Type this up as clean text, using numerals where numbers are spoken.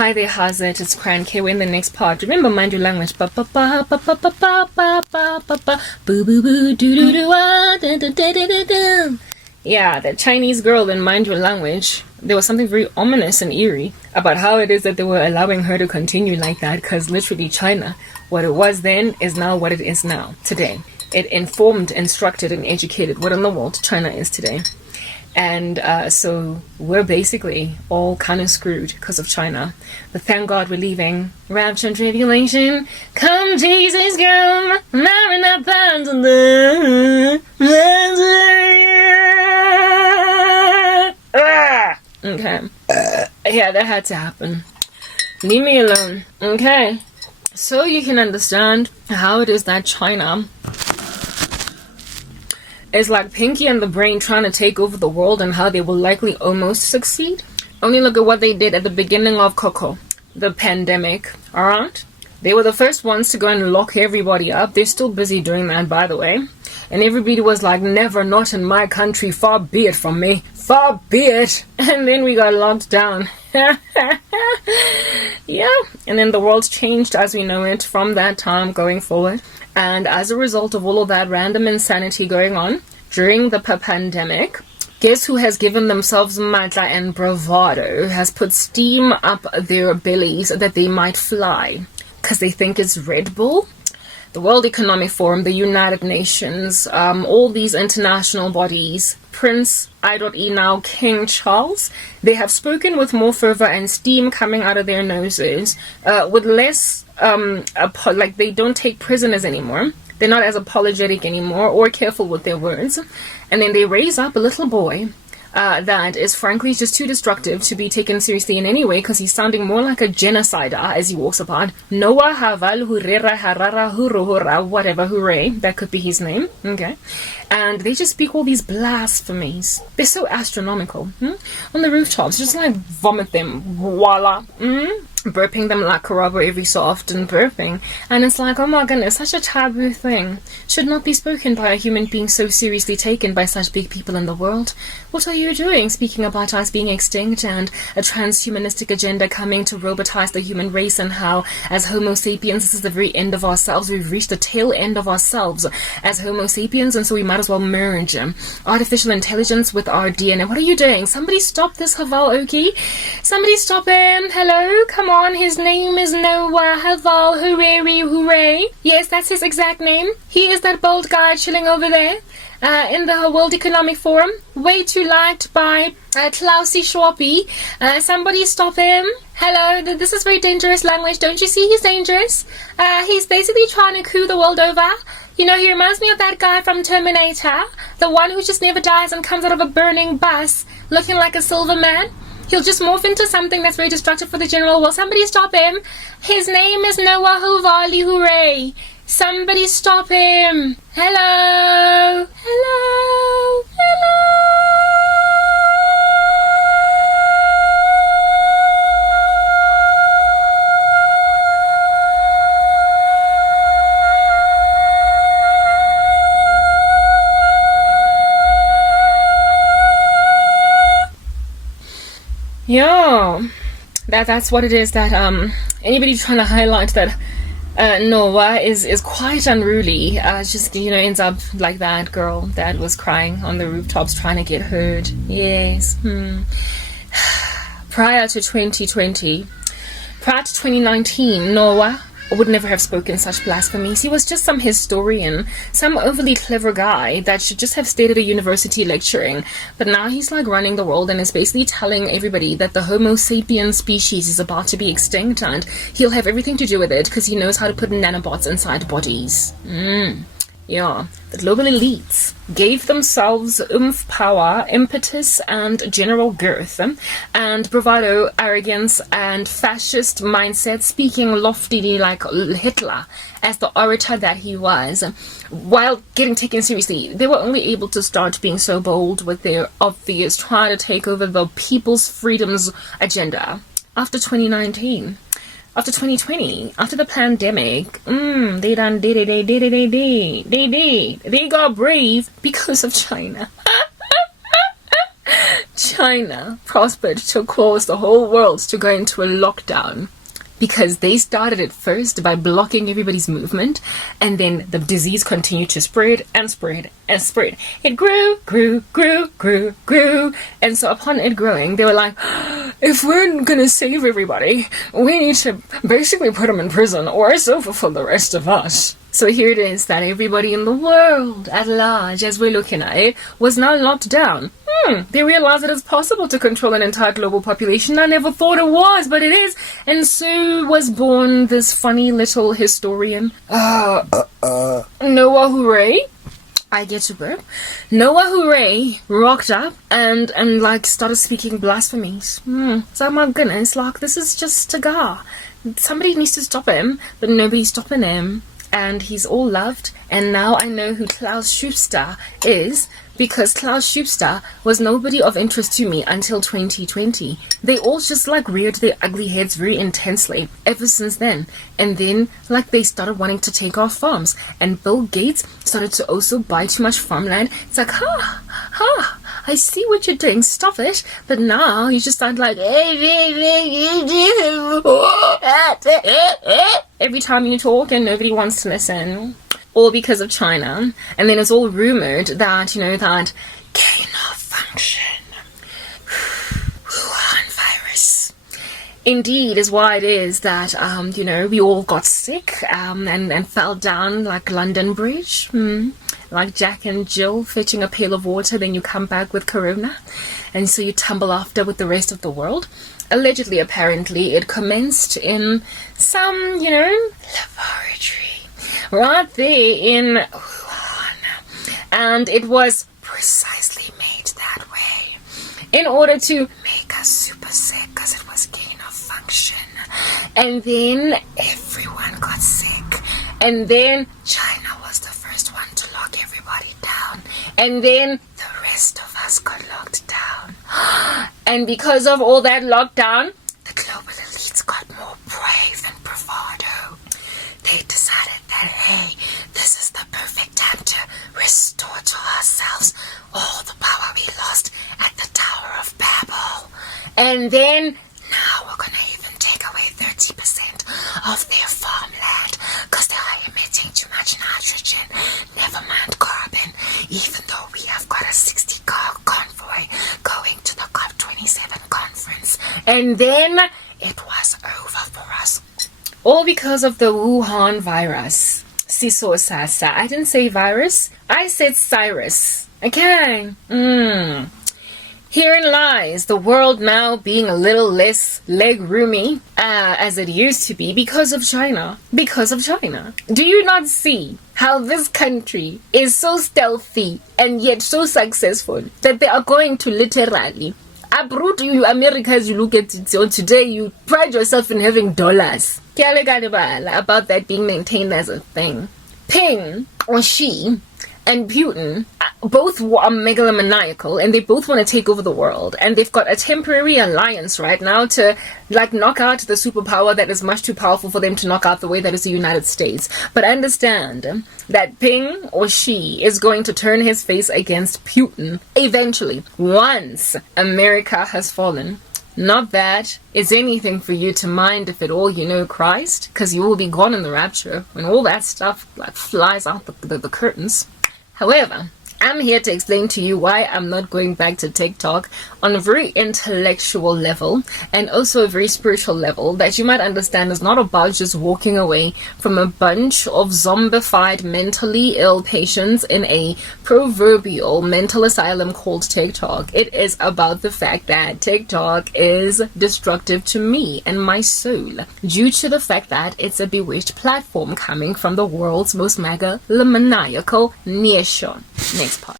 Hi there, how's it? It's Cranky. We're in the next part. Remember, mind your language. Ba ba ba ba ba ba ba ba ba ba ba boo boo boo doo doo doo ah da da da da da da. Yeah, that Chinese girl in Mind Your Language, there was something very ominous and eerie about how it is that they were allowing her to continue like that, because literally China, what it was then is now what it is now, today. It informed, instructed, and educated what in the world China is today. And so we're basically all kind of screwed because of China. But thank God we're leaving. Rapture and tribulation. Come Jesus, come. Marry that band. Okay. Yeah, that had to happen. Leave me alone. Okay. So you can understand how it is that China is like Pinky and the Brain trying to take over the world, and how they will likely almost succeed. Only look at what they did at the beginning of the pandemic. Alright? They were the first ones to go and lock everybody up. They're still busy doing that, by the way. And everybody was like, never, not in my country, far be it from me. Far be it. And then we got locked down. Yeah. And then the world changed as we know it from that time going forward. And as a result of all of that random insanity going on during the pandemic, guess who has given themselves matla and bravado, has put steam up their bellies that they might fly because they think it's Red Bull? The World Economic Forum, the United Nations, all these international bodies, Prince I.E. now King Charles, they have spoken with more fervor and steam coming out of their noses, with less, like they don't take prisoners anymore. They're not as apologetic anymore or careful with their words. And then they raise up a little boy that is frankly just too destructive to be taken seriously in any way, because he's sounding more like a genocider as he walks about. Noah Haval Hurera Harara Huruhura, whatever, hooray, that could be his name. Okay. And they just speak all these blasphemies. They're so astronomical. On the rooftops, just like vomit them. Voila. Burping them like Karabo every so often, burping. And it's like, oh my goodness, such a taboo thing. Should not be spoken by a human being so seriously taken by such big people in the world. What are you doing, speaking about us being extinct and a transhumanistic agenda coming to robotize the human race, and how as Homo sapiens this is the very end of ourselves. We've reached the tail end of ourselves as Homo sapiens, and so we might as well merge artificial intelligence with our DNA. What are you doing? Somebody stop this Haval Oki. Somebody stop him. Hello, come on. His name is Noah Haval Hooray. Yes, that's his exact name. He is that bold guy chilling over there in the World Economic Forum. Way too liked by Klausy Schwappy. Somebody stop him. Hello, this is very dangerous language. Don't you see he's dangerous? He's basically trying to coup the world over. You know, he reminds me of that guy from Terminator, the one who just never dies and comes out of a burning bus looking like a silver man. He'll just morph into something that's very destructive for the general world. Somebody stop him. His name is Noah Hovali Hooray. Somebody stop him. Hello. Hello. Hello. Yeah, that's what it is, that anybody trying to highlight that Noah is quite unruly, just, you know, ends up like that girl that was crying on the rooftops trying to get heard. Yes. Prior to 2019, Noah would never have spoken such blasphemies. He was just some historian, some overly clever guy that should just have stayed at a university lecturing. But now he's like running the world and is basically telling everybody that the Homo sapiens species is about to be extinct, and he'll have everything to do with it because he knows how to put nanobots inside bodies. Yeah, the global elites gave themselves oomph, power, impetus, and general girth, and bravado, arrogance, and fascist mindset, speaking loftily like Hitler as the orator that he was, while getting taken seriously. They were only able to start being so bold with their obvious trying to take over the people's freedoms agenda after 2019. After 2020, after the pandemic, they done did it. They got brave because of China. China prospered to cause the whole world to go into a lockdown. Because they started it first by blocking everybody's movement, and then the disease continued to spread and spread and spread. It grew, and so upon it growing, they were like, if we're gonna save everybody, we need to basically put them in prison, or it's over for the rest of us. So here it is that everybody in the world at large, as we're looking at it, was now locked down. They realized that it's possible to control an entire global population. I never thought it was, but it is. And so was born this funny little historian, Noah Hooray. I get to burp. Noah Hooray rocked up and like started speaking blasphemies. So my goodness, like this is just a guy. Somebody needs to stop him, but nobody's stopping him. And he's all loved. And now I know who Klaus Schubster is, because Klaus Schubster was nobody of interest to me until 2020. They all just like reared their ugly heads very intensely ever since then. And then like they started wanting to take off farms. And Bill Gates started to also buy too much farmland. It's like, I see what you're doing, stop it. But now you just start like every time you talk and nobody wants to listen. All because of China. And then it's all rumored that, that gain of function, Wuhan virus, indeed is why it is that, we all got sick and fell down like London Bridge. Like Jack and Jill fetching a pail of water, then you come back with corona. And so you tumble after with the rest of the world. Allegedly, apparently, it commenced in some, laboratory right there in Wuhan. And it was precisely made that way in order to make us super sick because it was gain of function. And then everyone got sick. And then China was the first one to lock everybody down. And then the rest of us got locked down. And because of all that lockdown, the global elites got more brave than bravado. They decided that, hey, this is the perfect time to restore to ourselves all the power we lost at the Tower of Babel. And then, now we're going to even take away 30% of their farmland because they are emitting too much nitrogen, never mind carbon, even though we have got a 60-car convoy going to the COP27 conference. And then it was over for us. All because of the Wuhan virus. Siso Sasa. I didn't say virus. I said Cyrus. Okay. Herein lies the world now being a little less leg-roomy as it used to be because of China. Because of China. Do you not see how this country is so stealthy and yet so successful that they are going to literally uproot you, America, as you look at it. So today you pride yourself in having dollars. About that being maintained as a thing. Ping or Xi and Putin both are megalomaniacal and they both want to take over the world, and they've got a temporary alliance right now to like knock out the superpower that is much too powerful for them to knock out the way that is the United States. But understand that Ping or Xi is going to turn his face against Putin eventually once America has fallen. Not that it's anything for you to mind if at all you know Christ, because you will be gone in the rapture when all that stuff like flies out the curtains. However, I'm here to explain to you why I'm not going back to TikTok on a very intellectual level and also a very spiritual level that you might understand is not about just walking away from a bunch of zombified mentally ill patients in a proverbial mental asylum called TikTok. It is about the fact that TikTok is destructive to me and my soul due to the fact that it's a bewitched platform coming from the world's most megalomaniacal nation. Next part.